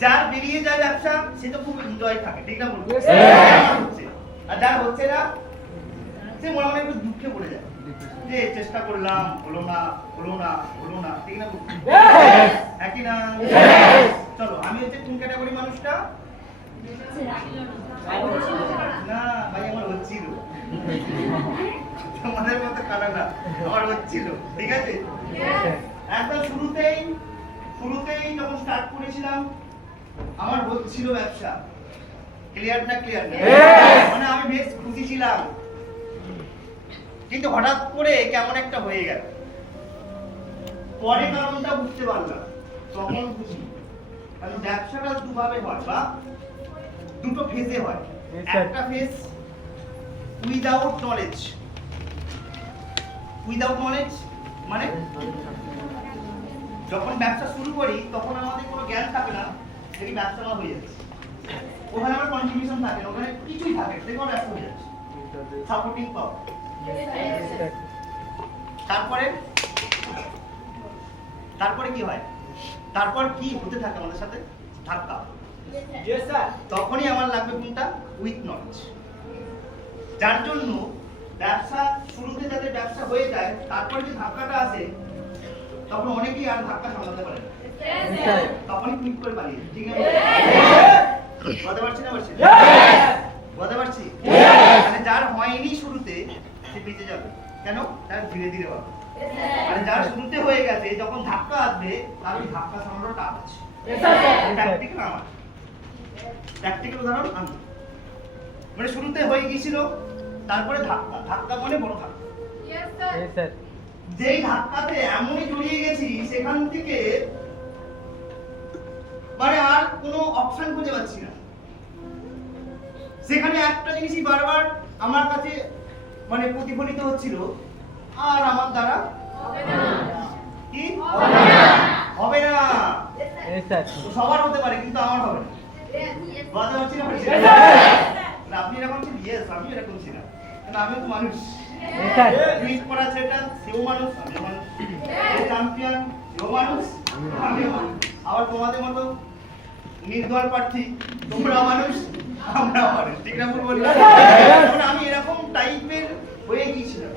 যার বেরিয়ে যায় ব্যবসা সে তো খুব এনজয় থাকে, ঠিক না বলবো? আর যার হচ্ছে না সে মনে মনে একটু দুঃখে পড়ে যায় যে চেষ্টা করলাম হলো না, ঠিক না বলবো? একই না? চলো আমি হচ্ছে কোন ক্যাটাগরি মানুষটা? না ভাই আমার হচ্ছিল, তোমাদের মতো কানা না, আমার হচ্ছিল, ঠিক আছে? একদম শুরুতেই যখন স্টার্ট করেছিলাম আমার হচ্ছিল ব্যবসা, ক্লিয়ার না? মানে আমি বেশ খুশি ছিলাম, কিন্তু হঠাৎ করে কেমন একটা হয়ে গেল। পরে কারণটা বুঝতে পারলাম, তখন বুঝি কারণ ব্যবসাটা দুভাবে হয় বা দুটো ফেজে হয়। একটা ফেজ উইদাউট নলেজ মানে যখন ব্যবসা শুরু করি তখন আমাদের কোনো জ্ঞান থাকে না, দেখি ব্যবসা আমার হয়ে যাচ্ছে, ওখানে আমার কন্ট্রিবিউশন থাকে না, ওখানে কিছুই থাকে না, দেখো ব্যবসা হয়ে যাচ্ছে, সাপোর্টিং পাওয়ার। তারপরে কি হয়? তারপর কি হতে থাকে আমাদের সাথে? ধাক্কা। তখনই আমার লাগবে কোনটা? With knowledge. যার জন্য ব্যবসা শুরুতে যাদের ব্যবসা হয়ে যায় তারপরে যে ধাক্কাটা আসে তখন অনেকেই আর ধাক্কা সামলাতে পারে না, তখনই ক্লিক করে পালিয়ে, ঠিক আছে? বুঝতে পারছি না? বুঝতে পারছি? মানে যার হয়নি শুরুতে সে বেঁচে যাবে, কেন? তার ধীরে ধীরে হবে। মানে যার শুরুতে হয়ে গেছে যখন ধাক্কা আসবে তার ওই ধাক্কা সামলানো টাফ আছে। প্র্যাকটিক্যাল উদাহরণ আমি, মানে শুরুতে হয়ে গিয়েছিল, তারপরে ধাক্কা মানে বড় ধাক্কা। যেই ধাক্কাতে এমনই জড়িয়ে গেছি সেখান থেকে মানে আর কোনো অপশন খুঁজে পাচ্ছি না। সেখানে একটা জিনিসই বারবার আমার কাছে মানে প্রতিফলিত হচ্ছিল, আর আমার দ্বারা কি হবে না। সবার হতে পারে কিন্তু আমার হবে না। বুঝতে পারছি না? আপনি এরকম ছিলেন, ইয়েস আমি এরকম ছিলাম, কারণ আমিও তো মানুষ। টুইট করা সেটা সেও মানুষ, আমিও মানুষ। চ্যাম্পিয়ন সেও মানুষ, আমিও মানুষ। আবার তোমাদের মতো নির্দল প্রার্থী তোমরা মানুষ, আমরা মানুষ, ঠিক না বলবো? আমি এরকম টাইপের হয়ে গিয়েছিলাম।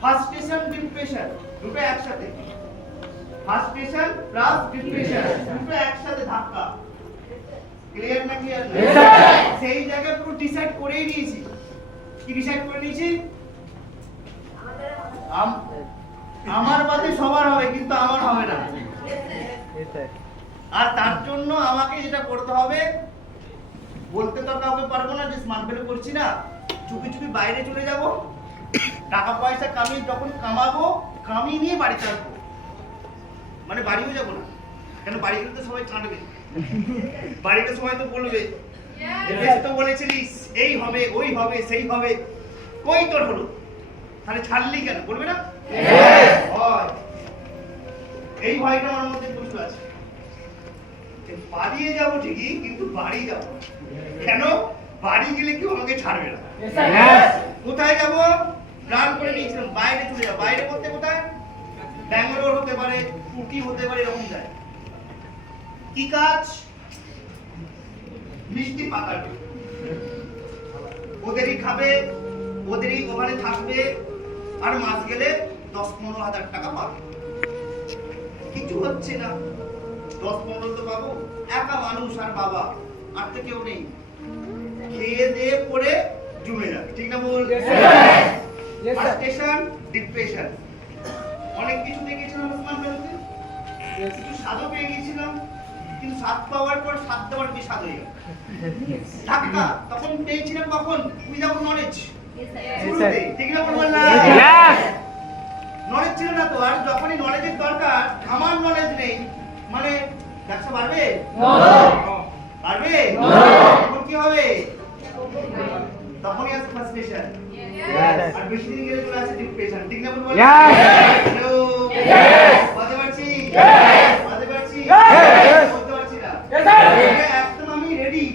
ফার্স্টেশন ডিপ্রেশন দুটো একসাথে, ফার্স্টেশন প্লাস ডিপ্রেশন দুটো একসাথে ধাক্কা। ক্লিয়ার না? সেই জায়গায় পুরো ডিসাইড করেই নিয়েছি। কি ডিসাইড করে নিয়েছি? আমার বাদে সবার হবে কিন্তু আমার হবে না। আর তার জন্য আমাকে যেটা করতে হবে, বলতে তো কাউকে পারবো না যে স্মার্ট ভ্যালু করছি না, চুপি চুপি বাইরে চলে যাব, টাকা পয়সা কামিয়ে যখন কামিয়ে নিয়ে বাড়িতে আসবো। মানে বাড়িও যাবো না, কেন বাড়িতে তো সবাই কাঁদবে, বাড়িতে সবাই তো বলবে তো বলেছিলিস এই হবে ওই হবে সেই হবে, কই তোর হলো, তাহলে ছাড়লি কেন? বলবে না? এই ভয়টা আমার মধ্যে প্রচুর আছে। পালিয়ে যাবো ঠিকই, কিন্তু বাড়ি যাবো। কেন? বাড়ি গেলে কেউ আমাকে ছাড়বে না। কোথায় যাবো? প্ল্যান করে নিয়েছিলাম বাইরে চলে যাবো। বাইরে বলতে কোথায়? ব্যাঙ্গালোর হতে পারে, উটি হতে পারে, এরকম যায়। কি কাজ? মিষ্টি পাকাবে, ওদেরই খাবে, ওদেরই ওখানে থাকবে, আর মাস গেলে 10-15 হাজার টাকা পাবে। কিছু হচ্ছে না, 10-15 তো পাবো, একা মানুষ আর বাবা, আর তো কেউ নেই, খেয়ে দিয়ে পড়ে জমে যাবে, ঠিক না বল? ফার্স্টেশন ডিপ্রেশন, অনেক কিছু দেখেছিলাম ওসমান বেরোতে, কিছু স্বাদও পেয়ে গিয়েছিলাম, কিন্তু স্বাদ পাওয়ার পর স্বাদ দেওয়ার কি স্বাদ হয়ে গেল ধাক্কা। তখন পেয়েছিলাম কখন? উইদাউট নলেজ, ঠিক না বলবো? নলেজ ছিল না তো। আর যখনই নলেজের দরকার, আমার নলেজ নেই, মানে ব্যবসা বাড়বে? পারবে? তখন কি হবে? তখনই আসবে ফ্রাস্ট্রেশন, আর বেশি দিন গেলে চলে আসে ডিপ্রেশন, ঠিক না বলবো? বুঝতে পারছি? বুঝতে পারছি? বুঝতে পারছি না? একদম আমি রেডি।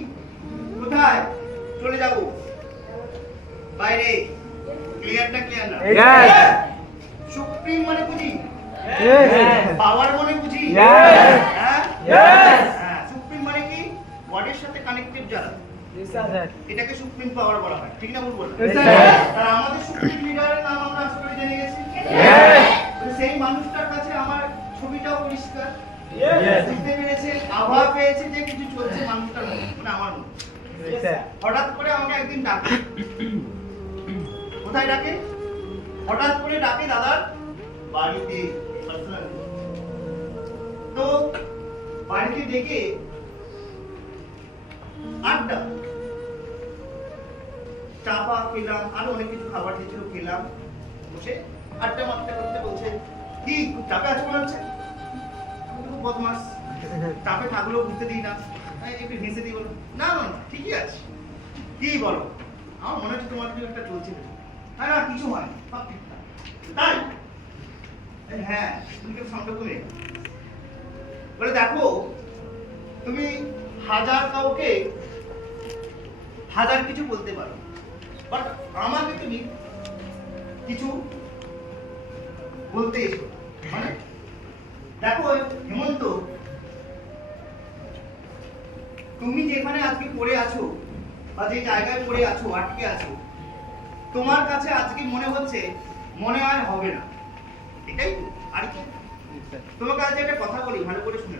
কোথায় চলে যাব? বাইরে। ক্লিয়ার না? সুপ্রিম মানে বুঝি পাওয়ার মানে বুঝি? Yes. হ্যাঁ? Yes. হ্যাঁ, সুপ্রিম মানে কি? গডের সাথে কানেক্টেড যারা, এটাকে সুপ্রিম পাওয়ার বলা হয়। ঠিক না ভুল বললাম? Yes, sir. আর আমাদের সুপ্রিম লিডারের নাম আমরা আশা করি জেনে গেছি। Yes. তো সেই মানুষটার কাছে আমার ছবিটাও পরিষ্কার। Yes. বুঝতে পেরেছে, আভাস পেয়েছে যে কিছু চলছে মানুষটার মধ্যে, মানে আমার মধ্যে। হঠাৎ করে আমাকে একদিন ডাকে। কোথায় ডাকে? হঠাৎ করে ডাকে দাদার বাড়িতে, পার্সোনাল। তো বাড়িতে ডেকে আড্ডা, চা পা খেলাম, আরো অনেক কিছু খাবার দিয়েছিল, খেলাম, বসে আড্ডা মারতে করতে বলছে, কি খুব চাপে আছে মনে হচ্ছে? আমি খুব বদমাস, চাপে থাকলেও বুঝতে দিই না, একটু হেসে দিই, বলো না না না, ঠিকই আছে। কি বলো? আমার মনে হচ্ছে তোমার কিছু একটা চলছে। হ্যাঁ না, কিছু হয়নি, সব ঠিকঠাক। তাই? হ্যাঁ, তুমি কেউ সংযোগ করে বলে, দেখো তুমি কাউকে হাজার কিছু বলতে পারো, বাট আমাকে তুমি কিছু বলতে এসো। মানে দেখো হেমন্ত, তুমি যেখানে আজকে পড়ে আছো বা যে জায়গায় পড়ে আছো, আটকে আছো, তোমার কাছে আজকে মনে হচ্ছে মনে হয় হবে না, এটাই তো। আর কি? তোমাকে আজ একটা কথা বলি, ভালো করে শুনে।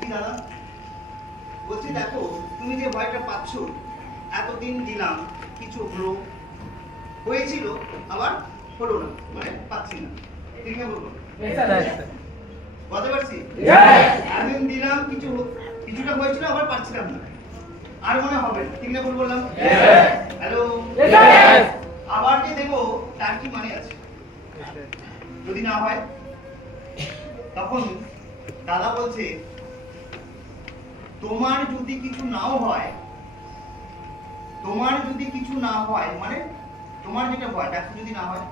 কি দাদা বলছি, দেখো তুমি যে ভয়টা পাচ্ছ, এতদিন দিলাম, কিছু হলো, হয়েছিল, আবার হলো না, মানে পাচ্ছি না। ঠিক না বলবো? বুঝতে পারছি? এতদিন দিলাম, কিছুটা হয়েছিল, আবার পাচ্ছিলাম না, আর মনে হবে না। ঠিক না ভুল বললাম? হ্যালো, আবার যে দেবো তার কি মানে আছে? যদি না হয় তখন দাদা বলছে, তোমার যদি কিছু নাও হয়, তোমার যদি কিছু না হয়, মানে তোমার যেটা ভয়, তাকে যদি না হয়,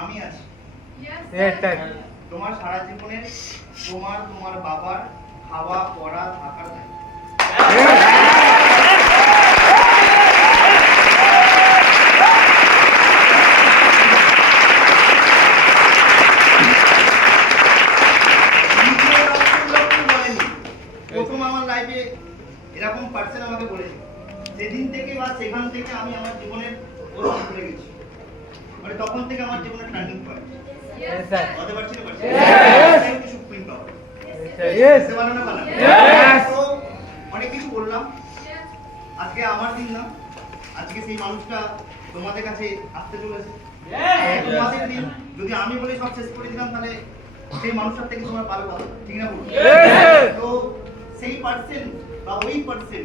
আমি আছি। তোমার সারা জীবনে তোমার বাবার খাওয়া পড়া থাকার দায়িত্ব। প্রথম আমার লাইফে এরকম পার্সন আমাকে বলেছে, সেদিন থেকে বা সেখান থেকে আমি আমার জীবনের ওর ভুলে গেছি, মানে তখন থেকে আমার জীবনের টার্নিং পয়েন্ট। বুঝতে পারছি না? সুপ্রিম পাওয়ার। তো অনেক কিছু বললাম, আজকে আমার দিন না, আজকে সেই মানুষটা তোমাদের কাছে আসতে চলেছে। তোমাদের দিন, যদি আমি বলে সব শেষ করে দিলাম, তাহলে সেই মানুষটার থেকে তোমরা পাবে কথা। ঠিক না বলুন? তো সেই পার্সন বা ওই পার্সন,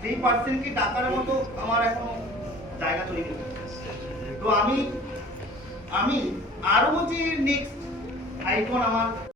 সেই পার্সনকে ডাকার মতো আমার এখনো জায়গা তৈরি হয়েছে। তো আমি আরো যে নেক্সট আইকন আমার